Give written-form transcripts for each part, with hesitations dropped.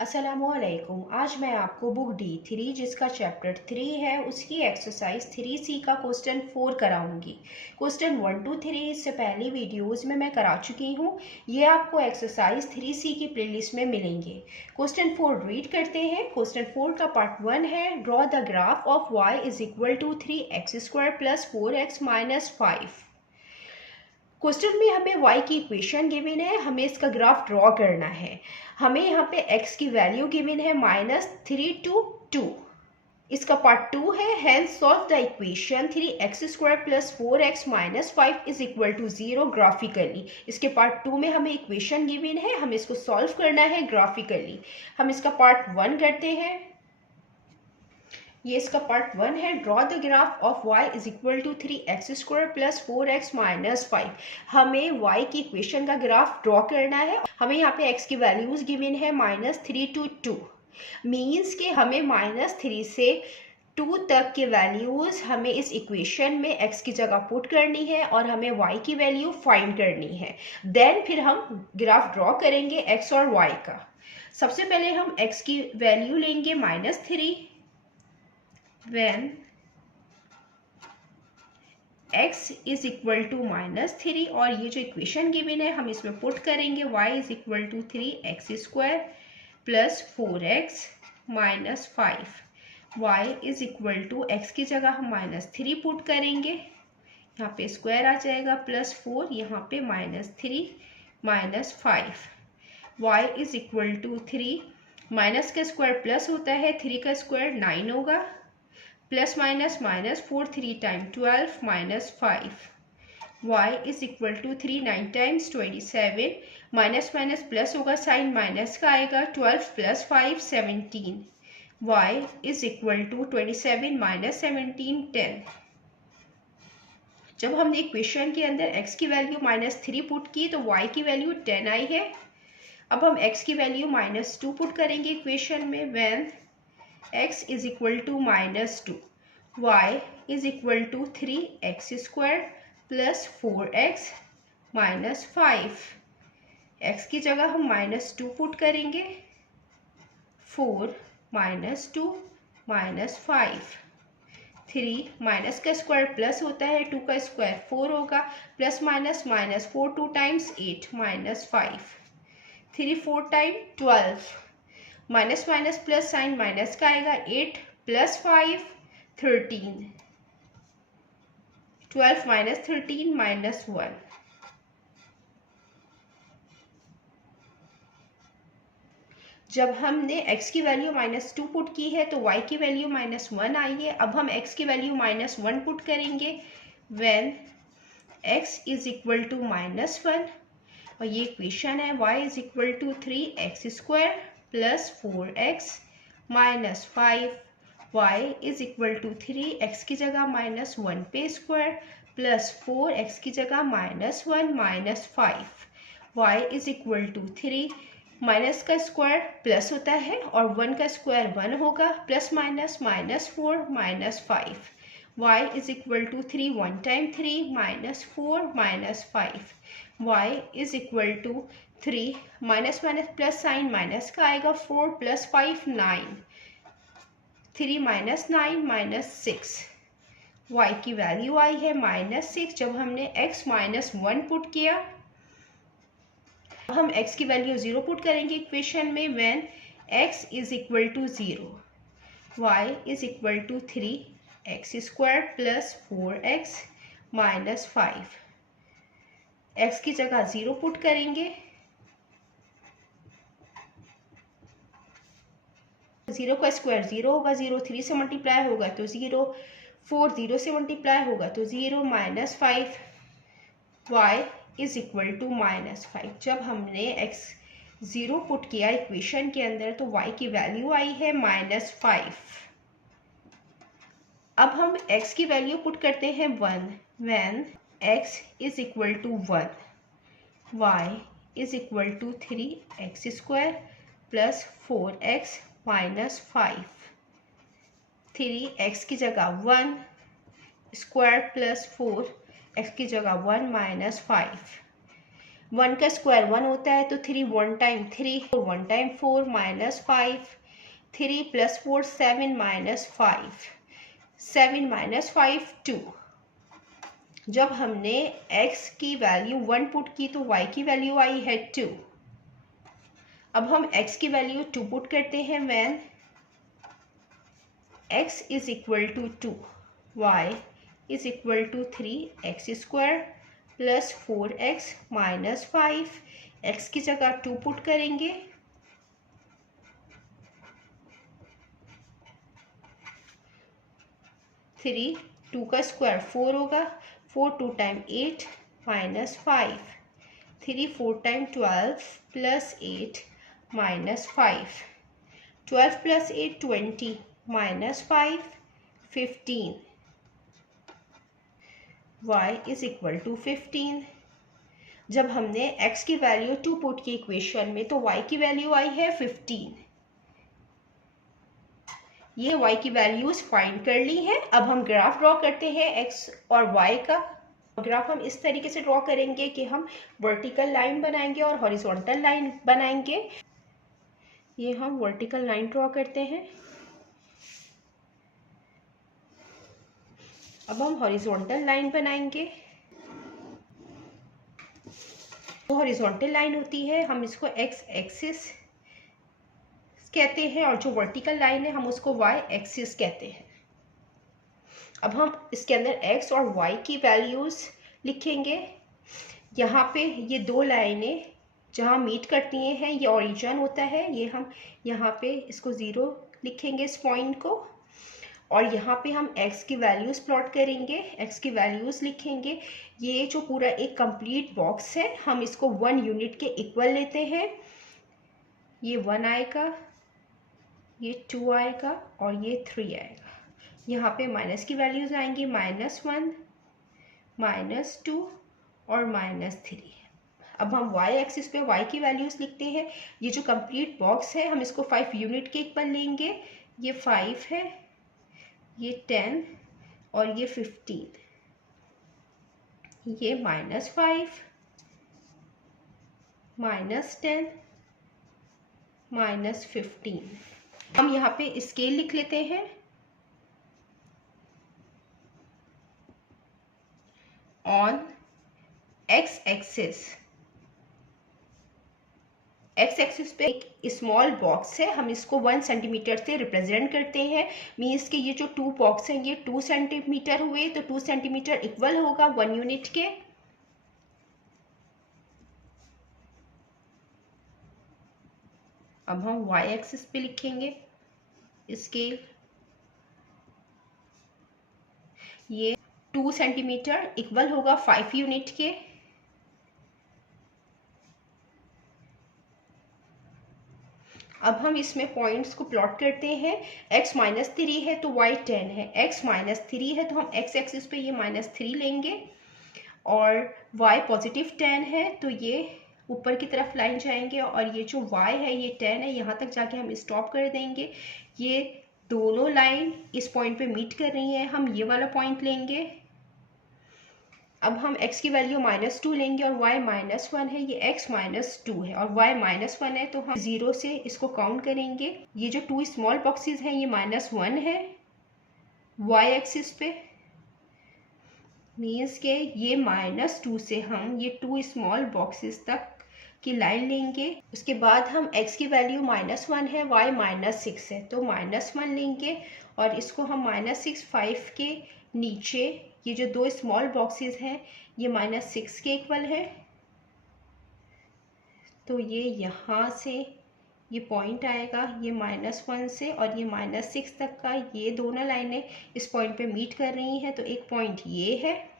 अस्सलामुअलैकुम। आज मैं आपको बुक D3 जिसका चैप्टर 3 है उसकी एक्सरसाइज 3C का क्वेश्चन 4 कराऊंगी। क्वेश्चन 1 to 3 इससे पहले वीडियोस में मैं करा चुकी हूँ। ये आपको एक्सरसाइज 3C की प्लेलिस्ट में मिलेंगे। क्वेश्चन 4 रीड करते हैं। क्वेश्चन 4 का पार्ट 1 है, draw the graph of y is equal to 3x² plus 4x minus 5। Question में हमें y की इक्वेशन गिवन है, हमें इसका ग्राफ ड्रॉ करना है। हमें यहाँ पे x की वैल्यू गिवन है -3 to 2। इसका पार्ट 2 है, hence solve the equation 3x² plus 4x minus 5 is equal to 0 graphically. इसके पार्ट 2 में हमें इक्वेशन गिवन है, हमें इसको सॉल्व करना है ग्राफिकली। हम इसका पार्ट 1 करते हैं। ये इसका पार्ट 1 है, draw the graph of y is equal to 3x² plus 4x minus 5। हमें y की इक्वेशन का ग्राफ ड्रॉ करना है। हमें यहाँ पे x की वैल्यूज गिवन है -3 to 2, मीन्स कि हमें -3 से 2 तक के वैल्यूज हमें इस इक्वेशन में x की जगह पुट करनी है और हमें y की वैल्यू फाइंड करनी है। देन फिर हम ग्राफ ड्रॉ करेंगे x और y का। सबसे पहले हम x की वैल्यू लेंगे -3 when x is equal to -3 और ये जो इक्वेशन गिवन है हम इसमें पुट करेंगे y is equal to 3x² plus 4x minus 5। y is equal to x की जगह हम -3 पुट करेंगे, यहाँ पे स्क्वायर आ जाएगा, प्लस 4, यहाँ पे -3 minus 5। y is equal to 3, minus का स्क्वायर प्लस होता है, 3 का स्क्वायर 9 होगा, plus minus minus 4 3 time 12 minus 5। y is equal to 3 9 times 27, minus minus plus होगा, साइन माइनस का आएगा, 12 plus 5 17। y is equal to 27 minus 17 10। जब हमने इक्वेशन के अंदर x की वैल्यू -3 पुट की तो y की वैल्यू 10 आई है। अब हम x की वैल्यू -2 पुट करेंगे इक्वेशन में, when x is equal to -2, y is equal to 3x² plus 4x minus 5। x की जगह हम -2 पुट करेंगे, 4 -2 माइनस 5। 3 माइनस का स्क्वायर प्लस होता है, 2 का स्क्वायर 4 होगा, plus minus minus 4 2 times 8 minus 5। 3 4 time 12, minus minus plus sign minus का आएगा, 8 प्लस 5 13। 12 minus 13 minus 1। जब हमने x की वैल्यू -2 पुट की है तो y की वैल्यू -1 आई है। अब हम x की वैल्यू -1 पुट करेंगे, when x is equal to -1 और ये इक्वेशन है, y is equal to 3x² plus 4x minus 5। y is equal to 3x की जगह -1 पे स्क्वायर प्लस 4x की जगह -1 minus 5। y is equal to 3, minus का स्क्वायर प्लस होता है और 1 का स्क्वायर 1 होगा, plus minus -4 minus 5। y is equal to 3 1 time 3 minus 4 minus 5। y is equal to 3, minus minus plus sign minus का आएगा, 4 प्लस 5 9, 3 माइनस 9 माइनस 6। y की value आई है -6 जब हमने x -1 पुट किया। अब हम x की वैल्यू 0 पुट करेंगे इक्वेशन में, when x is equal to 0, y is equal to 3x² plus 4x minus 5। x की जगह 0 पुट करेंगे, 0 का स्क्वायर 0 होगा, 0 3 से मल्टीप्लाई होगा तो 0, 4 0 से मल्टीप्लाई होगा तो 0 minus 5। y is equal to -5। जब हमने x 0 पुट किया इक्वेशन के अंदर तो y की वैल्यू आई है -5। अब हम x की वैल्यू पुट करते हैं 1, when x is equal to 1, y is equal to 3x² plus 4x minus 5। 3x की जगह 1 स्क्वायर प्लस 4 x की जगह 1 माइनस 5। 1 का स्क्वायर 1 होता है, तो 3 1 टाइम 3, 1 टाइम 4 -5, 3 + 4 7 -5, 7 -5 2। जब हमने x की वैल्यू 1 पुट की तो y की वैल्यू आई है 2। अब हम x की वैल्यू 2 पुट करते हैं when x is equal to 2, y is equal to 3x² + 4x - 5। x की जगह 2 पुट करेंगे, थ्री 2 का स्क्वायर 4 होगा, 4 2 time 8 -5, 3 4 time 12 + 8 -5, 12 + 8 20 -5 15, y is equal to 15। जब हमने x की वैल्यू 2 पुट की इक्वेशन में तो y की वैल्यू आई है 15। ये y की वैल्यूज फाइंड कर ली है। अब हम ग्राफ ड्रॉ करते हैं x और y का। ग्राफ हम इस तरीके से ड्रॉ करेंगे कि हम वर्टिकल लाइन बनाएंगे और हॉरिजॉन्टल लाइन बनाएंगे। ये हम वर्टिकल लाइन ड्रॉ करते हैं। अब हम हॉरिजॉन्टल लाइन बनाएंगे। तो हॉरिजॉन्टल लाइन होती है, हम इसको x एक्सिस कहते हैं, और जो वर्टिकल लाइन है हम उसको y एक्सिस कहते हैं। अब हम इसके अंदर x और y की वैल्यूज लिखेंगे। यहाँ पे ये दो लाइनें जहाँ मीट करती हैं ये ओरिजिन होता है। ये हम यहाँ पे इसको 0 लिखेंगे इस पॉइंट को, और यहाँ पे हम x की वैल्यूज प्लॉट करेंगे, x की वैल्यूज लिखेंगे। ये जो पूरा एक कंप्लीट बॉक्स है हम इसको 1 यूनिट के इक्वल लेते हैं। ये 1 आएगा, ये 2 आएगा और ये 3 आएगा। यहाँ पे माइनस की वैल्यूज आएंगी -1, -2 और -3। अब हम y एक्सिस पे y की वैल्यूज लिखते हैं। ये जो कंप्लीट बॉक्स है हम इसको 5 यूनिट के इक्वल लेंगे। ये 5 है, ये 10 और ये 15। ये -5, -10, -15। हम यहाँ पे स्केल लिख लेते हैं। ऑन x एक्सिस पे एक स्मॉल बॉक्स है, हम इसको 1 सेंटीमीटर से रिप्रेजेंट करते हैं। मीन्स कि ये जो 2 बॉक्स हैं ये 2 सेंटीमीटर हुए, तो 2 सेंटीमीटर इक्वल होगा 1 यूनिट के। अब हम y एक्सिस पे लिखेंगे स्केल। ये 2 सेंटीमीटर इक्वल होगा 5 यूनिट के। अब हम इसमें पॉइंट्स को प्लॉट करते हैं। x -3 है तो y 10 है, x -3 है तो हम x एक्सिस पे ये -3 लेंगे, और y +10 है तो ये ऊपर की तरफ लाइन जाएंगे, और ये जो y है ये 10 है, यहाँ तक जाके हम स्टॉप कर देंगे। ये दोनों लाइन इस पॉइंट पे मीट कर रही हैं, हम ये वाला पॉइंट लेंगे। अब हम x की वैल्यू -2 लेंगे और y -1 है, ये x -2 है और y -1 है, तो हम 0 से इसको काउंट करेंगे। ये जो 2 स्मॉल बॉक्सेस हैं ये -1 है y एक्सिस पे। मीन्स के ये -2 से हम ये 2 स्मॉल बॉक्सेस तक की लाइन लेंगे। उसके बाद हम x की वैल्यू -1 है, y -6 है, तो -1 लेंगे और इसको हम -6 5 के नीचे ये जो 2 स्मॉल बॉक्सेस हैं ये -6 के इक्वल है, तो ये यहाँ से ये पॉइंट आएगा, ये -1 से और ये -6 तक का ये दोनों लाइनें इस पॉइंट पे मीट कर रही हैं, तो एक पॉइंट ये है।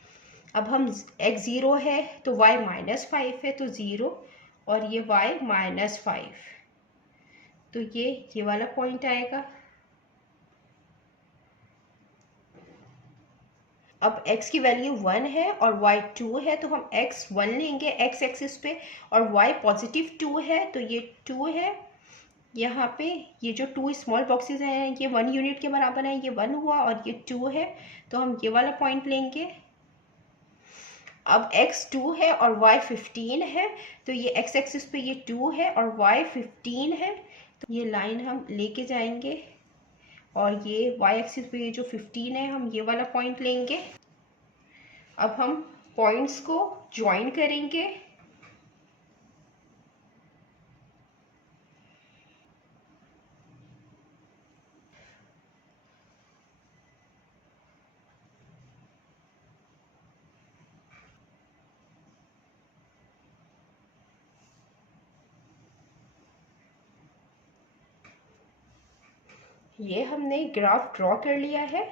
अब हम x 0 है तो y -5 है, तो 0 और ये y -5, तो ये वाला पॉइंट आएगा। अब x की वैल्यू 1 है और y 2 है, तो हम x 1 लेंगे x एक्सिस पे, और y +2 है तो ये 2 है। यहाँ पे ये जो 2 स्मॉल बॉक्सेस हैं ये 1 यूनिट के बराबर है, ये 1 हुआ और ये 2 है, तो हम ये वाला पॉइंट लेंगे। अब x 2 है और y 15 है, तो ये x एक्सिस पे ये 2 है और y 15 है, तो ये लाइन हम लेके जाएंगे और ये y एक्सिस पे ये जो 15 है हम ये वाला पॉइंट लेंगे। अब हम पॉइंट्स को ज्वाइन करेंगे। ये हमने ग्राफ ड्रॉ कर लिया है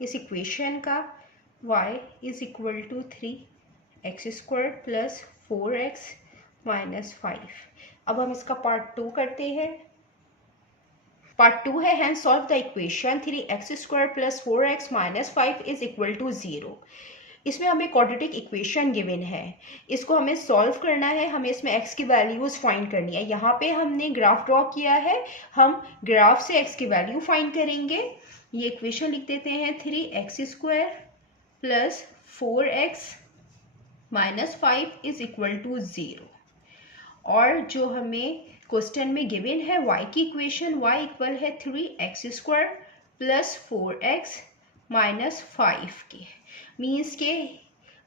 इस इक्वेशन का। y is equal to 3x² plus 4x minus 5। अब हम इसका पार्ट 2 करते हैं। पार्ट 2 है hence solve the equation 3x² plus 4x minus 5 is equal to 0। इसमें हमें क्वाड्रेटिक इक्वेशन गिवन है, इसको हमें सॉल्व करना है, हमें इसमें x की वैल्यूज फाइंड करनी है। यहाँ पे हमने ग्राफ ड्रॉ किया है, हम ग्राफ से x की वैल्यू फाइंड करेंगे। ये इक्वेशन लिख देते हैं 3x² plus 4x minus 5 is equal to 0। और जो हमें क्वेश्चन में गिवन है y की इक्वेशन, y इक्वल है 3x² प्लस 4x माइनस 5 की, मीन्स के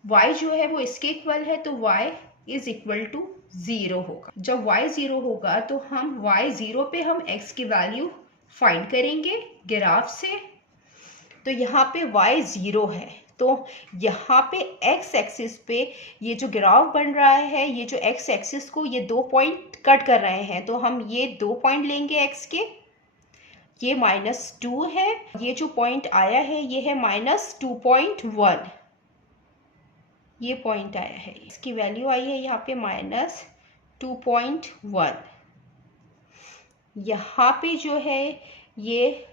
y जो है वो इसके इक्वल है, तो y इज इक्वल टू 0 होगा। जब y 0 होगा तो हम y 0 पे हम x की वैल्यू फाइंड करेंगे ग्राफ से। तो यहाँ पे y 0 है, तो यहाँ पे x एक्सिस पे ये जो ग्राफ बन रहा है, ये जो x एक्सिस को ये 2 पॉइंट कट कर रहे हैं, तो हम ये 2 पॉइंट लेंगे x के। ये -2 है, ये जो पॉइंट आया है ये है -2.1, ये पॉइंट आया है, इसकी वैल्यू आई है यहाँ पे -2.1। यहाँ पे जो है ये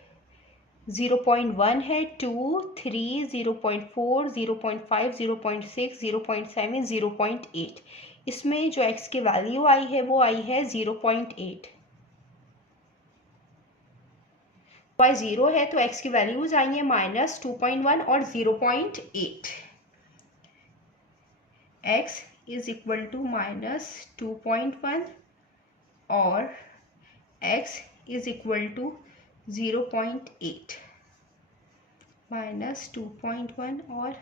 0.1 है, 2, 3, 0.4, 0.5, 0.6, 0.7, 0.8। इसमें जो x की वैल्यू आई है वो आई है 0.8। y 0 है तो x की वैल्यूज आई है -2.1 और 0.8। x इज इक्वल टू -2.1 और x इज इक्वल टू 0.8, -2.1 और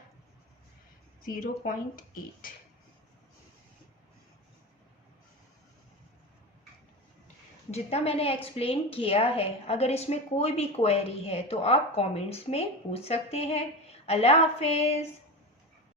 0.8। जितना मैंने एक्सप्लेन किया है, अगर इसमें कोई भी क्वेरी है तो आप कमेंट्स में पूछ सकते हैं। अल्लाह हाफिज़।